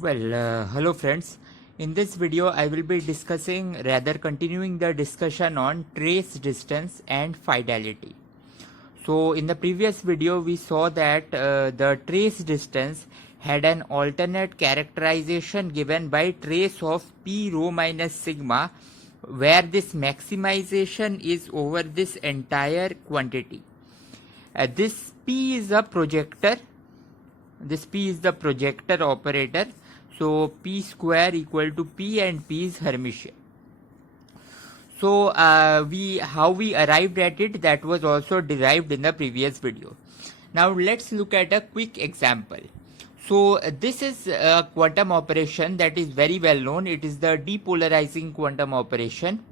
Hello friends. In this video, I will be continuing the discussion on trace distance and fidelity. So, in the previous video, we saw that the trace distance had an alternate characterization given by trace of p rho minus sigma, where this maximization is over this entire quantity. This p is a projector. This p is the projector operator. So p square equal to p and p is Hermitian. So how we arrived at it, that was also derived in the previous video. Now let's look at a quick example. So this is a quantum operation that is very well known. It is the depolarizing quantum operation,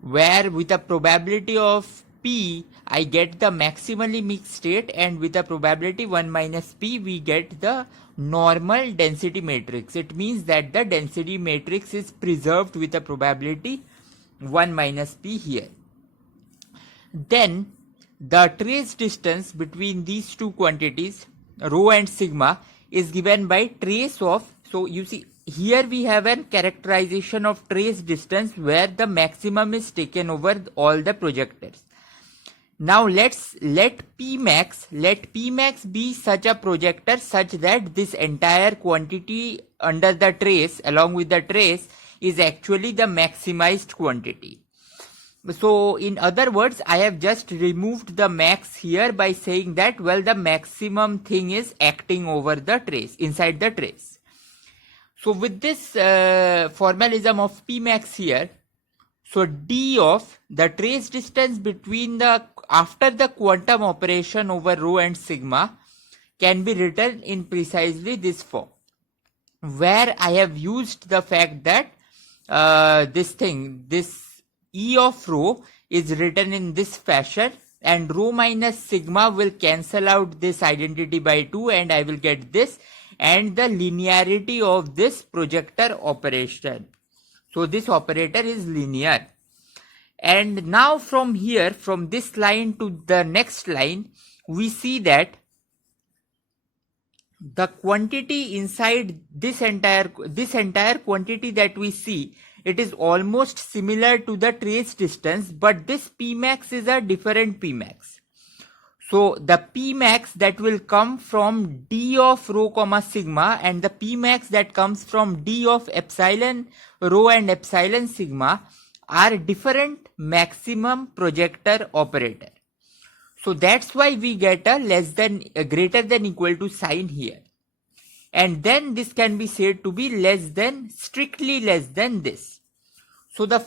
where with a probability of p I get the maximally mixed state, and with the probability 1 minus p we get the normal density matrix. It means that the density matrix is preserved with a probability 1 minus p here. Then the trace distance between these two quantities, rho and sigma, is given by trace of, so you see here we have an characterization of trace distance where the maximum is taken over all the projectors. Now let Pmax be such a projector such that this entire quantity under the trace along with the trace is actually the maximized quantity. So in other words, I have just removed the max here by saying that, well, the maximum thing is acting over the trace, inside the trace. So with this formalism of Pmax here, so d of the trace distance between the after the quantum operation over rho and sigma can be written in precisely this form, where I have used the fact that this E of rho is written in this fashion, and rho minus sigma will cancel out this identity by 2 and I will get this and the linearity of this projector operation. So this operator is linear. And now from here, from this line to the next line, we see that the quantity inside this entire quantity that we see, it is almost similar to the trace distance, but this Pmax is a different Pmax. So the Pmax that will come from d of rho comma sigma and the Pmax that comes from d of epsilon rho and epsilon sigma are different maximum projector operator. So that's why we get a greater than equal to sign here. And then this can be said to be strictly less than this. So the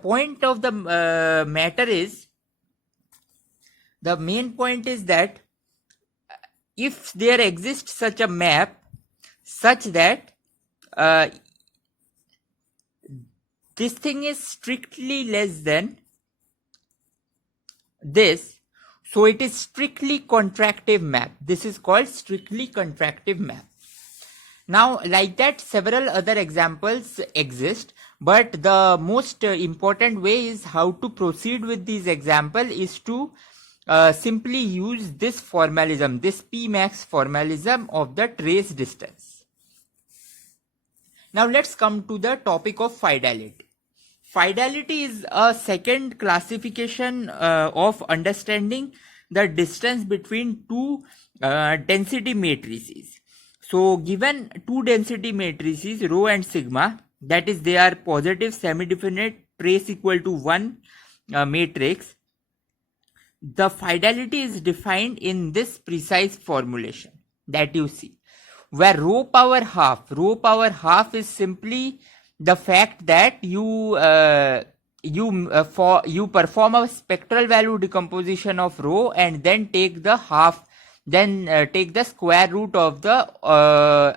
point of the matter is, the main point is that if there exists such a map such that this thing is strictly less than this, so it is strictly contractive map. This is called strictly contractive map. Now, like that, several other examples exist, but the most important way is how to proceed with this example is to simply use this formalism, this Pmax formalism of the trace distance. Now let's come to the topic of fidelity. Fidelity is a second classification of understanding the distance between two density matrices. So given two density matrices rho and sigma, that is they are positive semi-definite trace equal to 1 matrix, the fidelity is defined in this precise formulation that you see, where rho power half is simply the fact that you perform a spectral value decomposition of rho and then take the half, take the square root of the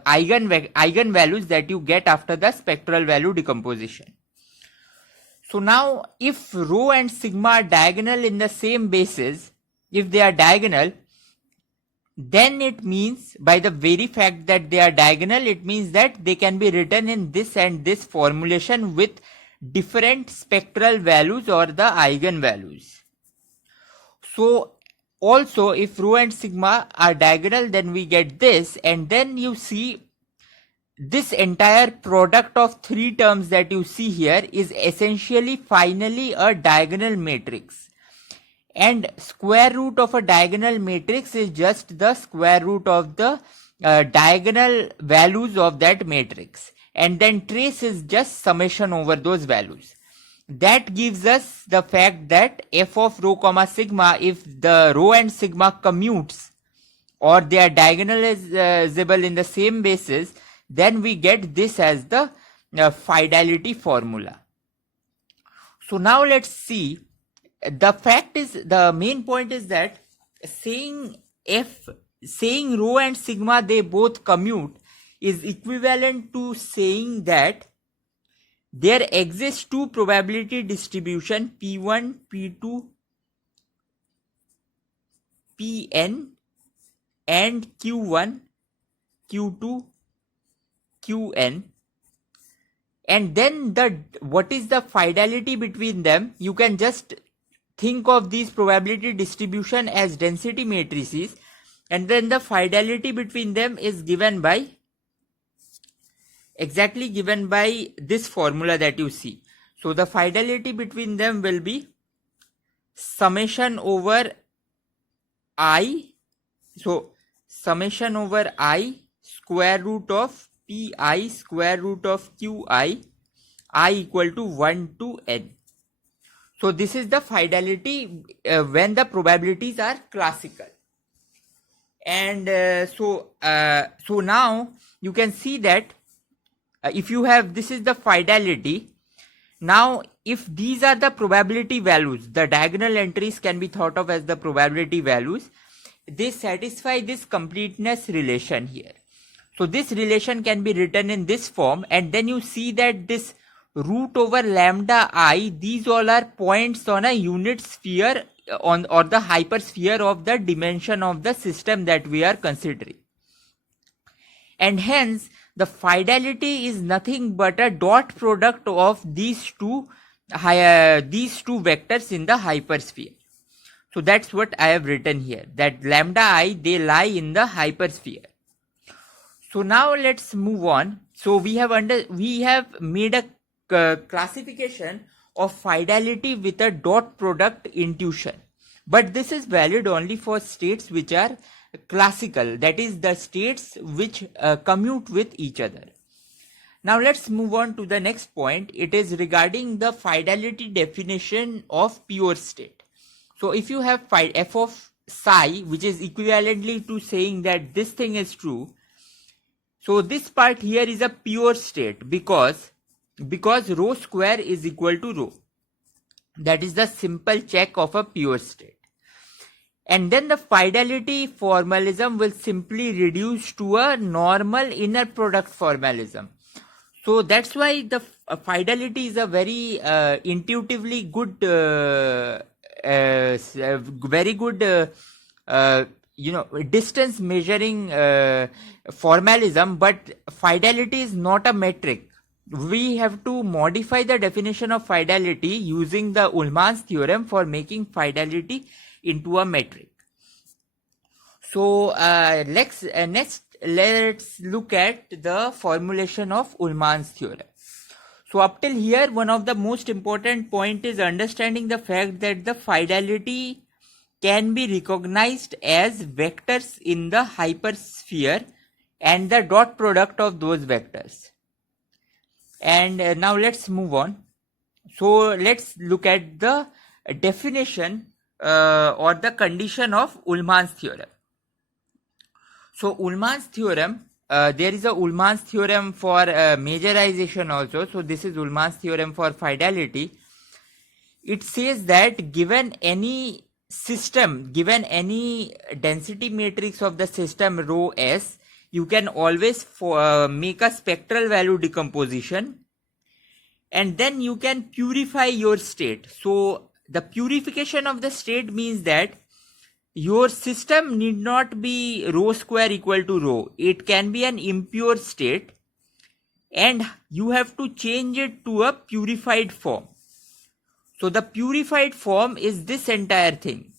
eigenvalues that you get after the spectral value decomposition. So now if rho and sigma are diagonal in the same basis, if they are diagonal, then it means, by the very fact that they are diagonal, it means that they can be written in this and this formulation with different spectral values or the eigenvalues. So also if rho and sigma are diagonal, then we get this, and then you see this entire product of three terms that you see here is essentially finally a diagonal matrix. And square root of a diagonal matrix is just the square root of the diagonal values of that matrix. And then trace is just summation over those values. That gives us the fact that f of rho comma sigma, if the rho and sigma commutes or they are diagonalizable in the same basis, then we get this as the fidelity formula. So now let's see. The main point is that saying rho and sigma they both commute is equivalent to saying that there exists two probability distribution P1, P2, Pn and Q1, Q2, Qn, and then what is the fidelity between them? You can just think of these probability distribution as density matrices, and then the fidelity between them is exactly given by this formula that you see. So the fidelity between them will be summation over I. So summation over I square root of Pi square root of Qi, I equal to 1 to n. So this is the fidelity when the probabilities are classical. And so now you can see that if you have, this is the fidelity. Now if these are the probability values, the diagonal entries can be thought of as the probability values. They satisfy this completeness relation here. So this relation can be written in this form, and then you see that this root over lambda I, these all are points on a unit sphere or the hypersphere of the dimension of the system that we are considering. And hence the fidelity is nothing but a dot product of these two vectors in the hypersphere. So that's what I have written here, that lambda I, they lie in the hypersphere. So now let's move on. So we have made a classification of fidelity with a dot product intuition, but this is valid only for states which are classical, that is the states which commute with each other. Now let's move on to the next point. It is regarding the fidelity definition of pure state. So if you have f of psi, which is equivalently to saying that this thing is true, so this part here is a pure state because rho square is equal to rho. That is the simple check of a pure state. And then the fidelity formalism will simply reduce to a normal inner product formalism. So that's why the fidelity is a very intuitively good, very good, distance measuring formalism, but fidelity is not a metric. We have to modify the definition of fidelity using the Ullmann's theorem for making fidelity into a metric. So next let's look at the formulation of Ullmann's theorem. So up till here, one of the most important point is understanding the fact that the fidelity can be recognized as vectors in the hypersphere and the dot product of those vectors. And now let's move on. So let's look at the definition or the condition of Ullmann's theorem. So Ullmann's theorem, there is a Ullmann's theorem for majorization also. So this is Ullmann's theorem for fidelity. It says that given any system, given any density matrix of the system rho S, you can always make a spectral value decomposition, and then you can purify your state. So the purification of the state means that your system need not be rho square equal to rho. It can be an impure state, and you have to change it to a purified form. So the purified form is this entire thing.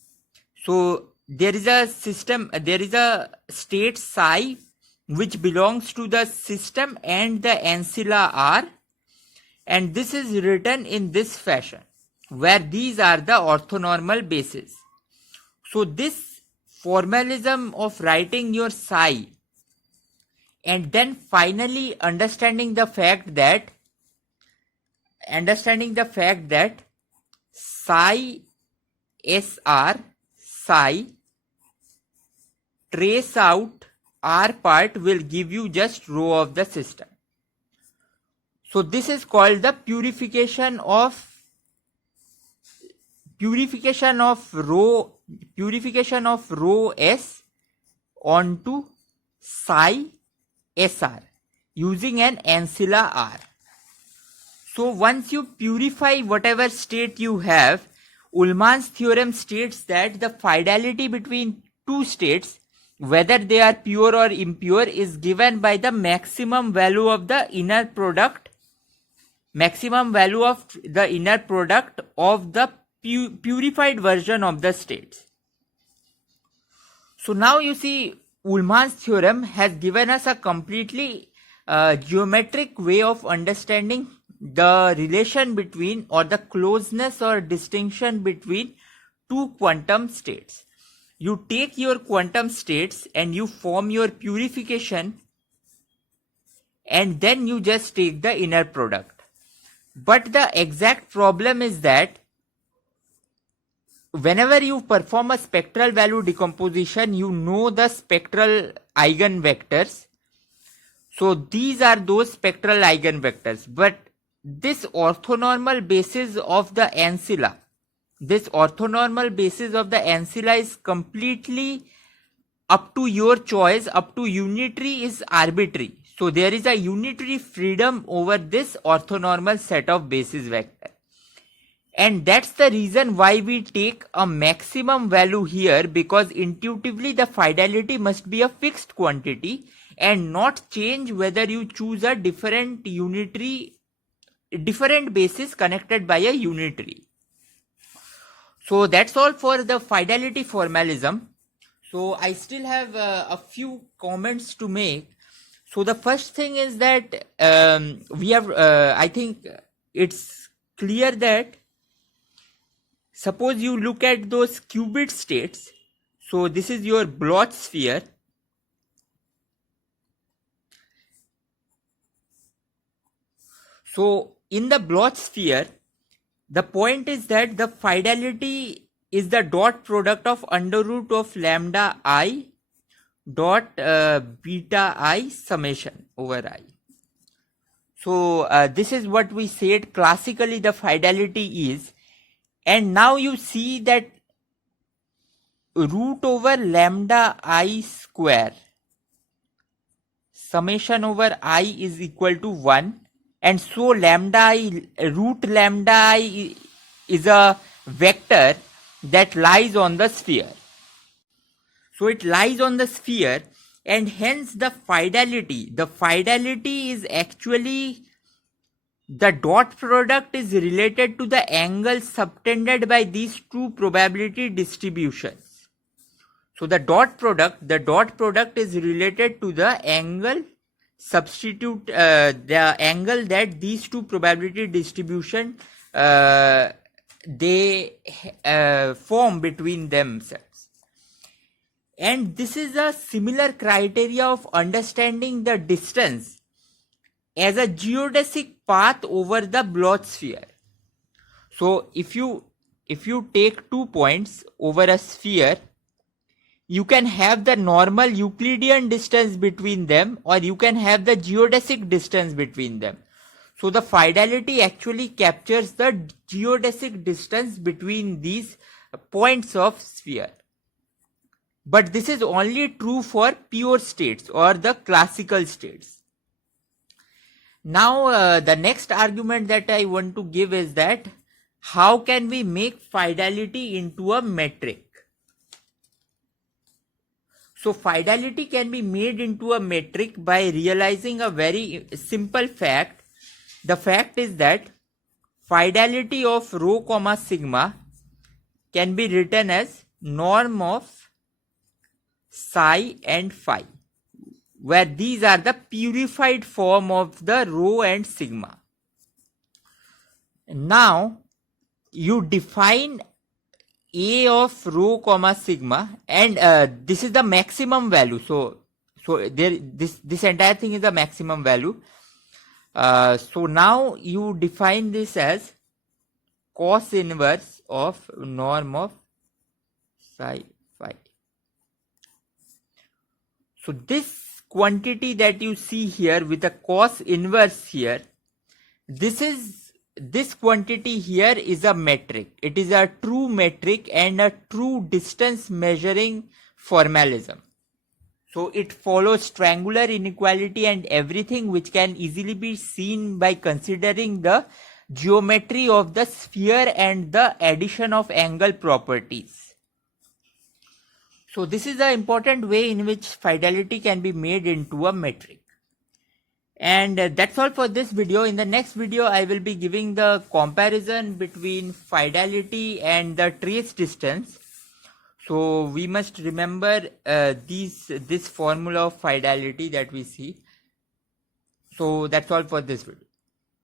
So there is a system, there is a state psi which belongs to the system and the ancilla are, and this is written in this fashion where these are the orthonormal bases. So this formalism of writing your psi and then finally understanding the fact that psi SR psi trace out R part will give you just rho of the system. So this is called the purification of rho S onto psi SR using an ancilla R. So once you purify whatever state you have, Ullmann's theorem states that the fidelity between two states, whether they are pure or impure, is given by the maximum value of the inner product of the purified version of the states. So now you see, Ullmann's theorem has given us a completely geometric way of understanding the relation between, or the closeness or distinction between, two quantum states. You take your quantum states and you form your purification, and then you just take the inner product. But the exact problem is that whenever you perform a spectral value decomposition, you know the spectral eigenvectors. So these are those spectral eigenvectors. But this orthonormal basis of the ancilla is completely up to your choice, up to unitary is arbitrary. So there is a unitary freedom over this orthonormal set of basis vector. And that's the reason why we take a maximum value here, because intuitively the fidelity must be a fixed quantity and not change whether you choose a different basis connected by a unitary. So that's all for the fidelity formalism. So I still have a few comments to make. So the first thing is that I think it's clear that suppose you look at those qubit states. So this is your Bloch sphere. So in the Bloch sphere, the point is that the fidelity is the dot product of under root of lambda I dot beta I summation over I. So this is what we said classically the fidelity is. And now you see that root over lambda I square summation over I is equal to 1. And so root lambda I is a vector that lies on the sphere. So it lies on the sphere, and hence the fidelity is actually the dot product is related to the angle subtended by these two probability distributions. So the dot product is related to the angle the angle that these two probability distribution they form between themselves. And this is a similar criteria of understanding the distance as a geodesic path over the Bloch sphere. So if you take 2 points over a sphere, you can have the normal Euclidean distance between them, or you can have the geodesic distance between them. So the fidelity actually captures the geodesic distance between these points of sphere. But this is only true for pure states or the classical states. Now the next argument that I want to give is that how can we make fidelity into a metric? So fidelity can be made into a metric by realizing a very simple fact. The fact is that fidelity of rho comma sigma can be written as norm of psi and phi. where these are the purified form of the rho and sigma. Now you define A of rho comma sigma, and this is the maximum value. So there, this entire thing is the maximum value. So now you define this as cos inverse of norm of psi phi. So this quantity that you see here with the cos inverse here, this quantity here is a metric. It is a true metric and a true distance measuring formalism. So it follows triangular inequality and everything, which can easily be seen by considering the geometry of the sphere and the addition of angle properties. So this is the important way in which fidelity can be made into a metric. And that's all for this video. In the next video, I will be giving the comparison between fidelity and the trace distance. So we must remember this formula of fidelity that we see. So that's all for this video.